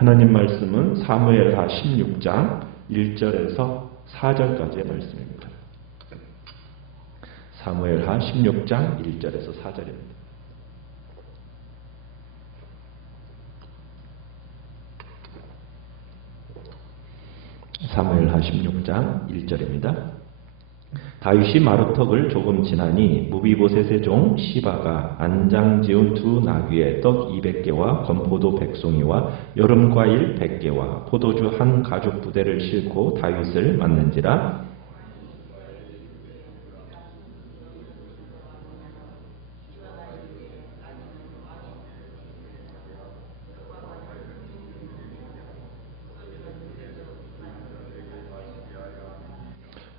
하나님 말씀은 사무엘하 16장 1절에서 4절까지의 말씀입니다. 사무엘하 16장 1절에서 4절입니다. 사무엘하 16장 1절입니다. 다윗이 마루턱을 조금 지나니 무비보셋의 종 시바가 안장 지은 두 나귀에 떡 200개와 건포도 100송이와 여름과일 100개와 포도주 한 가죽 부대를 싣고 다윗을 맞는지라.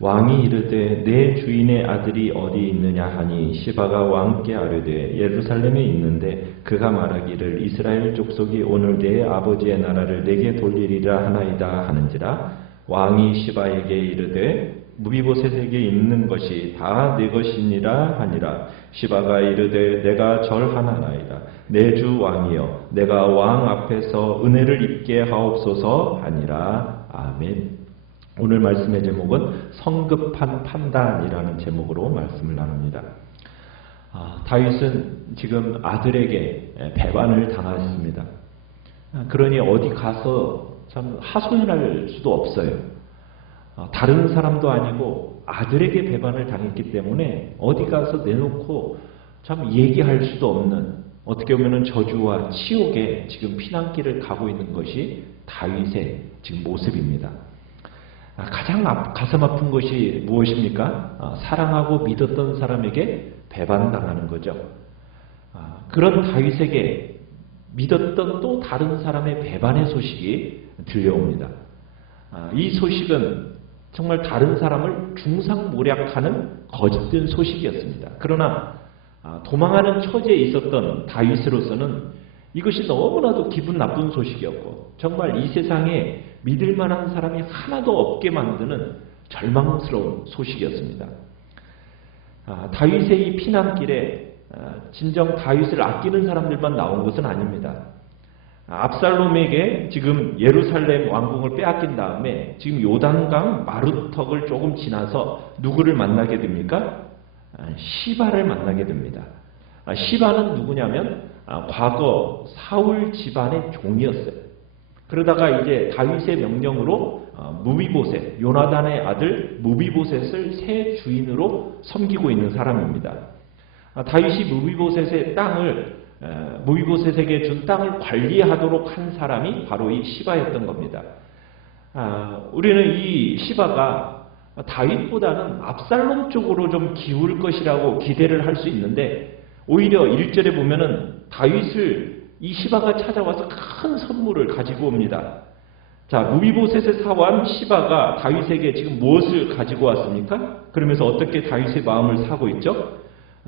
왕이 이르되 내 주인의 아들이 어디 있느냐 하니 시바가 왕께 아뢰되 예루살렘에 있는데 그가 말하기를 이스라엘 족속이 오늘 내 아버지의 나라를 내게 돌리리라 하나이다 하는지라. 왕이 시바에게 이르되 무비보셋에게 있는 것이 다 내 것이니라 하니라. 시바가 이르되 내가 절하나이다. 내 주 왕이여 내가 왕 앞에서 은혜를 입게 하옵소서 하니라. 아멘. 오늘 말씀의 제목은 성급한 판단이라는 제목으로 말씀을 나눕니다. 다윗은 지금 아들에게 배반을 당했습니다. 그러니 어디 가서 참 하소연할 수도 없어요. 다른 사람도 아니고 아들에게 배반을 당했기 때문에 어디 가서 내놓고 참 얘기할 수도 없는, 어떻게 보면 저주와 치욕에 지금 피난길을 가고 있는 것이 다윗의 지금 모습입니다. 가장 가슴 아픈 것이 무엇입니까? 사랑하고 믿었던 사람에게 배반당하는 거죠. 그런 다윗에게 믿었던 또 다른 사람의 배반의 소식이 들려옵니다. 이 소식은 정말 다른 사람을 중상모략하는 거짓된 소식이었습니다. 그러나 도망하는 처지에 있었던 다윗으로서는 이것이 너무나도 기분 나쁜 소식이었고 정말 이 세상에 믿을 만한 사람이 하나도 없게 만드는 절망스러운 소식이었습니다. 다윗의 이 피난길에 진정 다윗을 아끼는 사람들만 나온 것은 아닙니다. 압살롬에게 지금 예루살렘 왕궁을 빼앗긴 다음에 지금 요단강 마루턱을 조금 지나서 누구를 만나게 됩니까? 시바를 만나게 됩니다. 시바는 누구냐면 과거 사울 집안의 종이었어요. 그러다가 이제 다윗의 명령으로 무비보셋, 요나단의 아들 무비보셋을 새 주인으로 섬기고 있는 사람입니다. 다윗이 무비보셋에게 준 땅을 관리하도록 한 사람이 바로 이 시바였던 겁니다. 우리는 이 시바가 다윗보다는 압살롬 쪽으로 좀 기울 것이라고 기대를 할 수 있는데 오히려 1절에 보면은 다윗을 이 시바가 찾아와서 큰 선물을 가지고 옵니다. 자, 무비보셋의 사원 시바가 다윗에게 지금 무엇을 가지고 왔습니까? 그러면서 어떻게 다윗의 마음을 사고 있죠?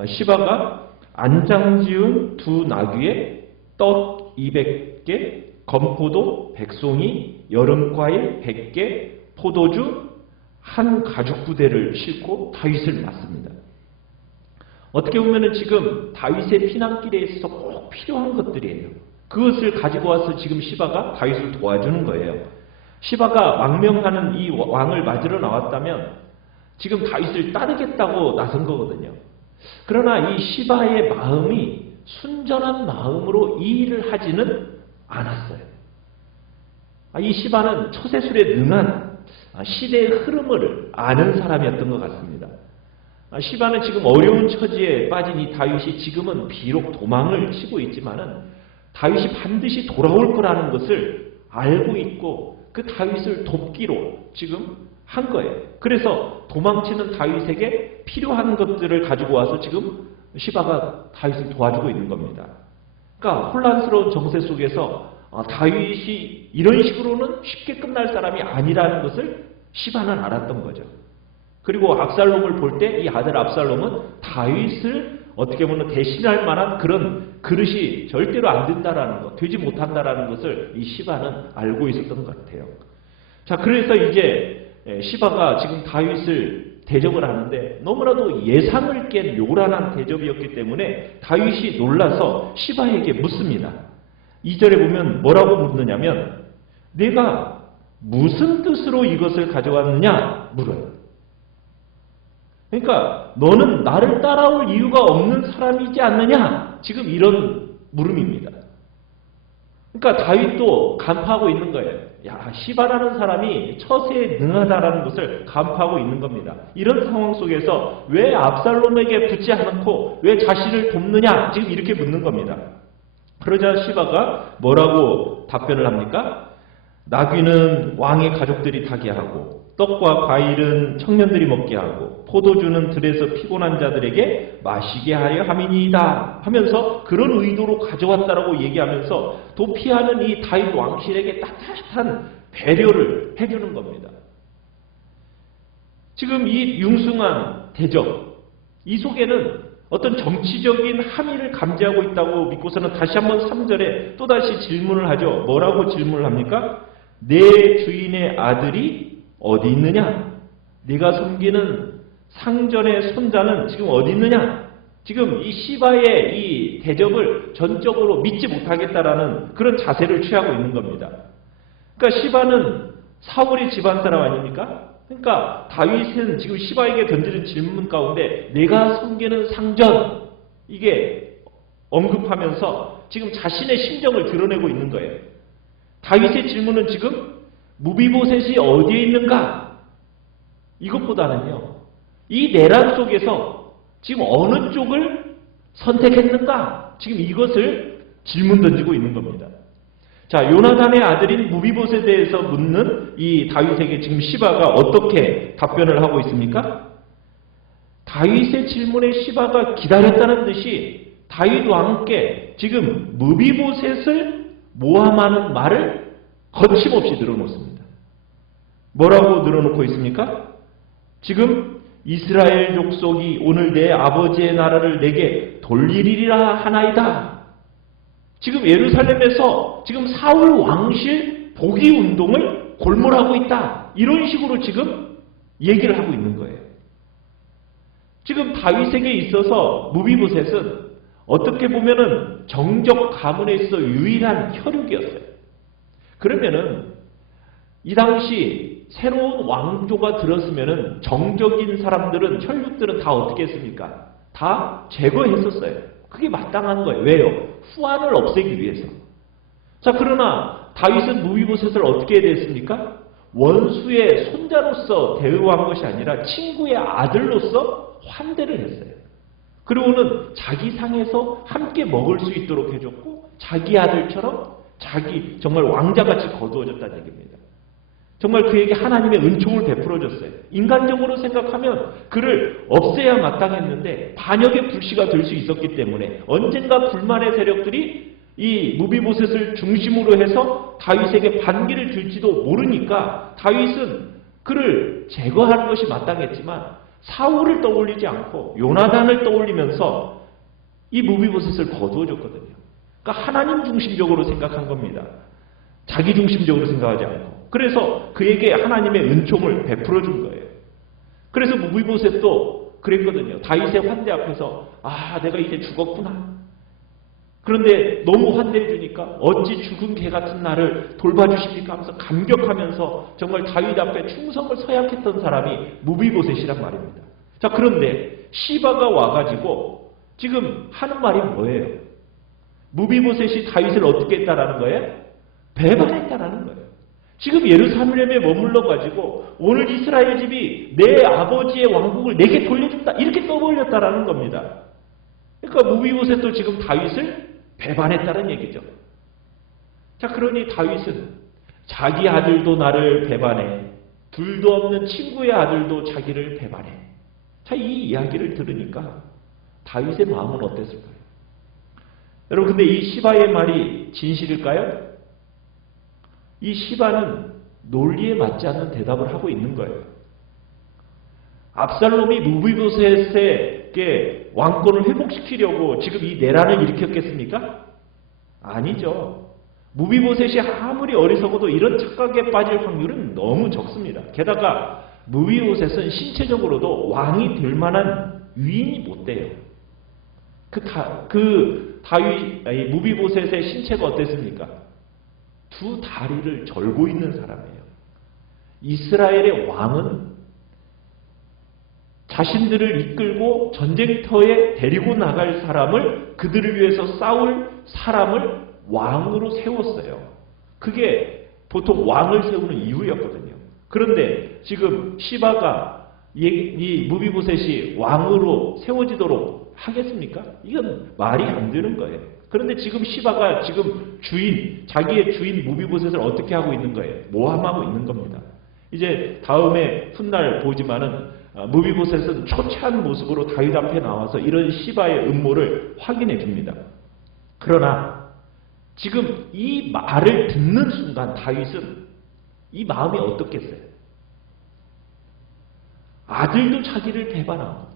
시바가 안장 지은 두 나귀에 떡 200개, 건포도 100송이, 여름과일 100개, 포도주 한 가죽 부대를 싣고 다윗을 맞습니다. 어떻게 보면 지금 다윗의 피난길에 있어서 꼭 필요한 것들이에요. 그것을 가지고 와서 지금 시바가 다윗을 도와주는 거예요. 시바가 망명하는 이 왕을 맞으러 나왔다면 지금 다윗을 따르겠다고 나선 거거든요. 그러나 이 시바의 마음이 순전한 마음으로 이 일을 하지는 않았어요. 이 시바는 처세술에 능한 시대의 흐름을 아는 사람이었던 것 같습니다. 시바는 지금 어려운 처지에 빠진 이 다윗이 지금은 비록 도망을 치고 있지만은 다윗이 반드시 돌아올 거라는 것을 알고 있고 그 다윗을 돕기로 지금 한 거예요. 그래서 도망치는 다윗에게 필요한 것들을 가지고 와서 지금 시바가 다윗을 도와주고 있는 겁니다. 그러니까 혼란스러운 정세 속에서 다윗이 이런 식으로는 쉽게 끝날 사람이 아니라는 것을 시바는 알았던 거죠. 그리고 압살롬을 볼 때 이 아들 압살롬은 다윗을 어떻게 보면 대신할 만한 그런 그릇이 절대로 안 된다라는 것, 되지 못한다라는 것을 이 시바는 알고 있었던 것 같아요. 자, 그래서 이제 시바가 지금 다윗을 대접을 하는데 너무나도 예상을 깬 요란한 대접이었기 때문에 다윗이 놀라서 시바에게 묻습니다. 2절에 보면 뭐라고 묻느냐면 내가 무슨 뜻으로 이것을 가져왔느냐 물어요. 그러니까 너는 나를 따라올 이유가 없는 사람이지 않느냐? 지금 이런 물음입니다. 그러니까 다윗도 간파하고 있는 거예요. 야, 시바라는 사람이 처세에 능하다라는 것을 간파하고 있는 겁니다. 이런 상황 속에서 왜 압살롬에게 붙지 않고 왜 자신을 돕느냐? 지금 이렇게 묻는 겁니다. 그러자 시바가 뭐라고 답변을 합니까? 나귀는 왕의 가족들이 타게 하고 떡과 과일은 청년들이 먹게 하고 포도주는 들에서 피곤한 자들에게 마시게 하려 함이니이다 하면서 그런 의도로 가져왔다라고 얘기하면서 도피하는 이 다윗 왕실에게 따뜻한 배려를 해주는 겁니다. 지금 이 융숭한 대적, 이 속에는 어떤 정치적인 함의를 감지하고 있다고 믿고서는 다시 한번 3절에 또다시 질문을 하죠. 뭐라고 질문을 합니까? 내 주인의 아들이 어디 있느냐? 네가 섬기는 상전의 손자는 지금 어디 있느냐? 지금 이 시바의 이 대적을 전적으로 믿지 못하겠다라는 그런 자세를 취하고 있는 겁니다. 그러니까 시바는 사울의 집안 사람 아닙니까? 그러니까 다윗은 지금 시바에게 던지는 질문 가운데 내가 섬기는 상전 이게 언급하면서 지금 자신의 심정을 드러내고 있는 거예요. 다윗의 질문은 지금 무비보셋이 어디에 있는가? 이것보다는요. 이 내란 속에서 지금 어느 쪽을 선택했는가? 지금 이것을 질문 던지고 있는 겁니다. 자, 요나단의 아들인 무비보셋에 대해서 묻는 이 다윗에게 지금 시바가 어떻게 답변을 하고 있습니까? 다윗의 질문에 시바가 기다렸다는 듯이 다윗 왕께 지금 무비보셋을 모함하는 말을 거침없이 늘어놓습니다. 뭐라고 늘어놓고 있습니까? 지금 이스라엘 족속이 오늘 내 아버지의 나라를 내게 돌리리라 하나이다. 지금 예루살렘에서 지금 사울 왕실 복위 운동을 골몰하고 있다. 이런 식으로 지금 얘기를 하고 있는 거예요. 지금 다윗에게 있어서 무비보셋은 어떻게 보면은 정적 가문에 있어 유일한 혈육이었어요. 그러면은 이 당시 새로운 왕조가 들었으면은 정적인 사람들은 혈육들은 다 어떻게 했습니까? 다 제거했었어요. 그게 마땅한 거예요. 왜요? 후환을 없애기 위해서. 자, 그러나 다윗은 무비보셋을 어떻게 됐습니까? 원수의 손자로서 대우한 것이 아니라 친구의 아들로서 환대를 했어요. 그리고는 자기 상에서 함께 먹을 수 있도록 해줬고 자기 아들처럼 자기 정말 왕자같이 거두어졌다는 얘기입니다. 정말 그에게 하나님의 은총을 베풀어줬어요. 인간적으로 생각하면 그를 없애야 마땅했는데 반역의 불씨가 될 수 있었기 때문에 언젠가 불만의 세력들이 이 무비보셋을 중심으로 해서 다윗에게 반기를 들지도 모르니까 다윗은 그를 제거하는 것이 마땅했지만 사울을 떠올리지 않고 요나단을 떠올리면서 이 무비보셋을 거두어줬거든요. 그러니까 하나님 중심적으로 생각한 겁니다. 자기 중심적으로 생각하지 않고. 그래서 그에게 하나님의 은총을 베풀어 준 거예요. 그래서 무비보셋도 그랬거든요. 다윗의 환대 앞에서 아, 내가 이제 죽었구나. 그런데 너무 환대해 주니까 어찌 죽은 개 같은 나를 돌봐주십니까 하면서 감격하면서 정말 다윗 앞에 충성을 서약했던 사람이 무비보셋이란 말입니다. 자, 그런데 시바가 와가지고 지금 하는 말이 뭐예요? 무비보셋이 다윗을 어떻게 했다라는 거예요? 배반했다라는 거예요. 지금 예루살렘에 머물러가지고 오늘 이스라엘 집이 내 아버지의 왕국을 내게 돌려준다 이렇게 떠벌렸다라는 겁니다. 그러니까 무비보셋도 지금 다윗을 배반했다는 얘기죠. 자, 그러니 다윗은 자기 아들도 나를 배반해, 둘도 없는 친구의 아들도 자기를 배반해. 자, 이 이야기를 들으니까 다윗의 마음은 어땠을까요? 여러분, 근데 이 시바의 말이 진실일까요? 이 시바는 논리에 맞지 않는 대답을 하고 있는 거예요. 압살롬이 무비보셋에게 왕권을 회복시키려고 지금 이 내란을 일으켰겠습니까? 아니죠. 무비보셋이 아무리 어리석어도 이런 착각에 빠질 확률은 너무 적습니다. 게다가 무비보셋은 신체적으로도 왕이 될 만한 위인이 못 돼요. 무비보셋의 신체가 어땠습니까? 두 다리를 절고 있는 사람이에요. 이스라엘의 왕은 자신들을 이끌고 전쟁터에 데리고 나갈 사람을, 그들을 위해서 싸울 사람을 왕으로 세웠어요. 그게 보통 왕을 세우는 이유였거든요. 그런데 지금 시바가 이 무비보셋이 왕으로 세워지도록 하겠습니까? 이건 말이 안 되는 거예요. 그런데 지금 시바가 지금 자기의 주인 무비보셋을 어떻게 하고 있는 거예요? 모함하고 있는 겁니다. 이제 다음에 훗날 보지만은 무비보셋은 초췌한 모습으로 다윗 앞에 나와서 이런 시바의 음모를 확인해 줍니다. 그러나 지금 이 말을 듣는 순간 다윗은 이 마음이 어떻겠어요? 아들도 자기를 배반하고,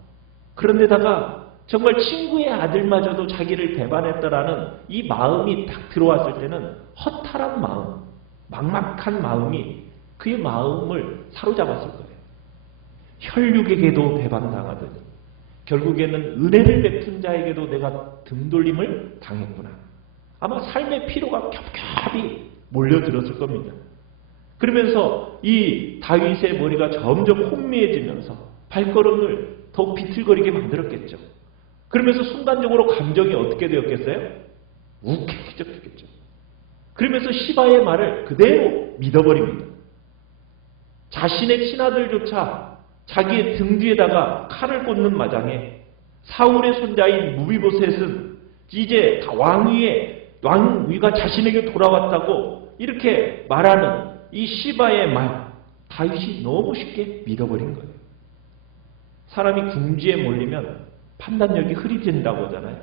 그런데다가 정말 친구의 아들마저도 자기를 배반했다라는 이 마음이 딱 들어왔을 때는 허탈한 마음, 막막한 마음이 그의 마음을 사로잡았을 거예요. 혈육에게도 배반당하더니 결국에는 은혜를 베푼 자에게도 내가 등돌림을 당했구나. 아마 삶의 피로가 겹겹이 몰려들었을 겁니다. 그러면서 이 다윗의 머리가 점점 혼미해지면서 발걸음을 더욱 비틀거리게 만들었겠죠. 그러면서 순간적으로 감정이 어떻게 되었겠어요? 욱해졌겠죠. 그러면서 시바의 말을 그대로 믿어버립니다. 자신의 친아들조차 자기의 등 뒤에다가 칼을 꽂는 마당에 사울의 손자인 무비보셋은 이제 왕위가 자신에게 돌아왔다고 이렇게 말하는 이 시바의 말, 다윗이 너무 쉽게 믿어버린 거예요. 사람이 궁지에 몰리면 판단력이 흐릿해진다고 하잖아요.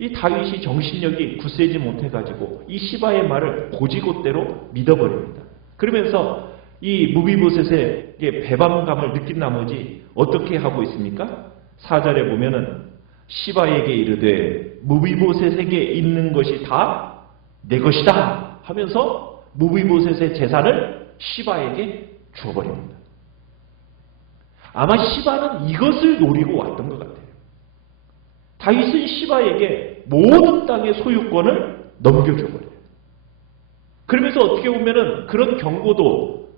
이 다윗이 정신력이 굳세지 못해가지고 이 시바의 말을 고지곳대로 믿어버립니다. 그러면서 이 무비보셋의 배반감을 느낀 나머지 어떻게 하고 있습니까? 4절에 보면은 시바에게 이르되 무비보셋에게 있는 것이 다 내 것이다 하면서 무비보셋의 재산을 시바에게 주어버립니다. 아마 시바는 이것을 노리고 왔던 것 같아요. 다윗은 시바에게 모든 땅의 소유권을 넘겨줘버려요. 그러면서 어떻게 보면은 그런 경고도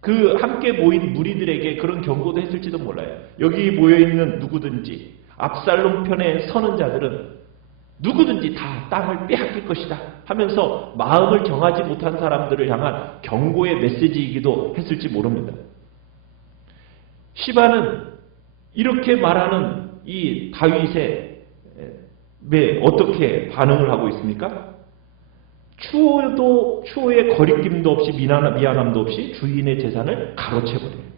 그 함께 모인 무리들에게 그런 경고도 했을지도 몰라요. 여기 모여있는 누구든지 압살롬 편에 서는 자들은 누구든지 다 땅을 빼앗길 것이다 하면서 마음을 정하지 못한 사람들을 향한 경고의 메시지이기도 했을지 모릅니다. 시바는 이렇게 말하는 이 다윗에 왜 어떻게 반응을 하고 있습니까? 추호의 거리낌도 없이 미안함도 없이 주인의 재산을 가로채버려요.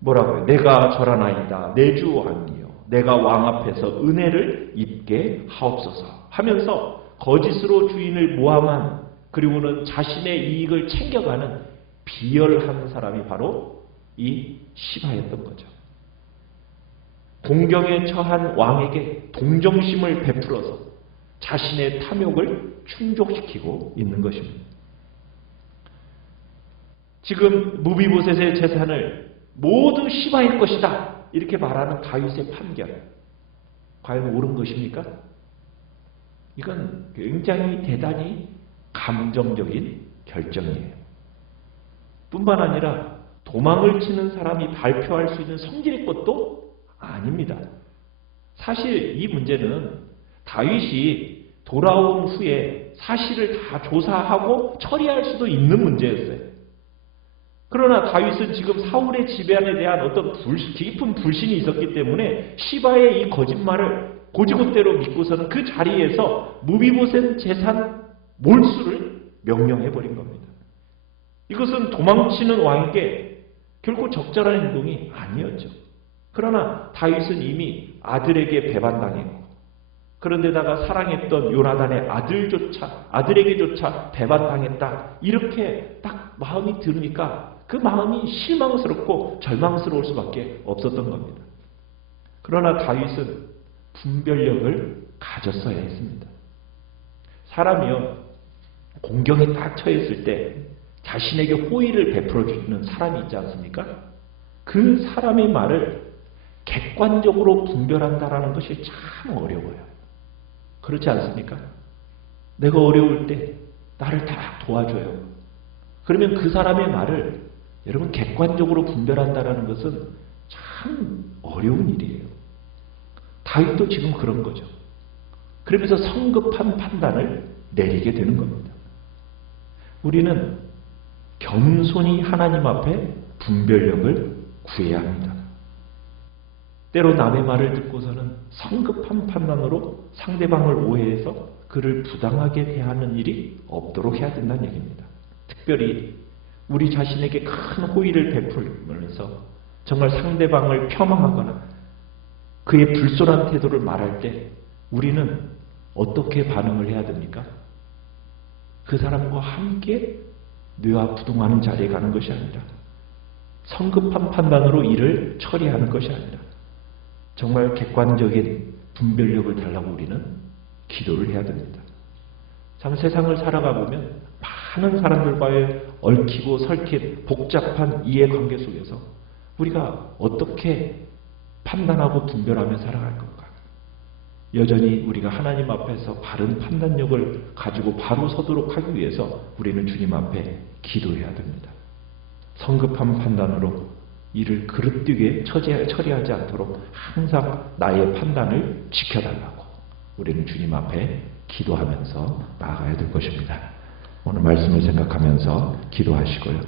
뭐라고요? 내가 절하나이다. 내 주 왕이요. 내가 왕 앞에서 은혜를 입게 하옵소서 하면서 거짓으로 주인을 모함한, 그리고는 자신의 이익을 챙겨가는 비열한 사람이 바로 이 시바였던 거죠. 공경에 처한 왕에게 동정심을 베풀어서 자신의 탐욕을 충족시키고 있는 것입니다. 지금 무비보셋의 재산을 모두 시바의 것이다 이렇게 말하는 다윗의 판결, 과연 옳은 것입니까? 이건 굉장히 대단히 감정적인 결정이에요. 뿐만 아니라 도망을 치는 사람이 발표할 수 있는 성질의 것도 아닙니다. 사실 이 문제는 다윗이 돌아온 후에 사실을 다 조사하고 처리할 수도 있는 문제였어요. 그러나 다윗은 지금 사울의 지배안에 대한 어떤 깊은 불신이 있었기 때문에 시바의 이 거짓말을 고지곳대로 믿고서는 그 자리에서 무비보셋 재산 몰수를 명령해버린 겁니다. 이것은 도망치는 왕에게 결코 적절한 행동이 아니었죠. 그러나 다윗은 이미 아들에게 배반당했고, 그런데다가 사랑했던 요나단의 아들에게조차 배반당했다. 이렇게 딱 마음이 들으니까 그 마음이 실망스럽고 절망스러울 수밖에 없었던 겁니다. 그러나 다윗은 분별력을 가졌어야 했습니다. 사람이요, 공경에 딱 처했을 때 자신에게 호의를 베풀어주는 사람이 있지 않습니까? 그 사람의 말을 객관적으로 분별한다라는 것이 참 어려워요. 그렇지 않습니까? 내가 어려울 때 나를 다 도와줘요. 그러면 그 사람의 말을 여러분 객관적으로 분별한다는 것은 참 어려운 일이에요. 다윗도 지금 그런 거죠. 그러면서 성급한 판단을 내리게 되는 겁니다. 우리는 겸손히 하나님 앞에 분별력을 구해야 합니다. 때로 남의 말을 듣고서는 성급한 판단으로 상대방을 오해해서 그를 부당하게 대하는 일이 없도록 해야 된다는 얘기입니다. 특별히 우리 자신에게 큰 호의를 베풀면서 정말 상대방을 폄하하거나 그의 불손한 태도를 말할 때 우리는 어떻게 반응을 해야 됩니까? 그 사람과 함께 뇌와 부동하는 자리에 가는 것이 아니라 성급한 판단으로 일을 처리하는 것이 아니라 정말 객관적인 분별력을 달라고 우리는 기도를 해야 됩니다. 참 세상을 살아가 보면 많은 사람들과의 얽히고 설킨 복잡한 이해관계 속에서 우리가 어떻게 판단하고 분별하며 살아갈 건가? 여전히 우리가 하나님 앞에서 바른 판단력을 가지고 바로 서도록 하기 위해서 우리는 주님 앞에 기도해야 됩니다. 성급한 판단으로 일을 그릇되게 처리하지 않도록 항상 나의 판단을 지켜달라고 우리는 주님 앞에 기도하면서 나아가야 될 것입니다. 오늘 말씀을 생각하면서 기도하시고요.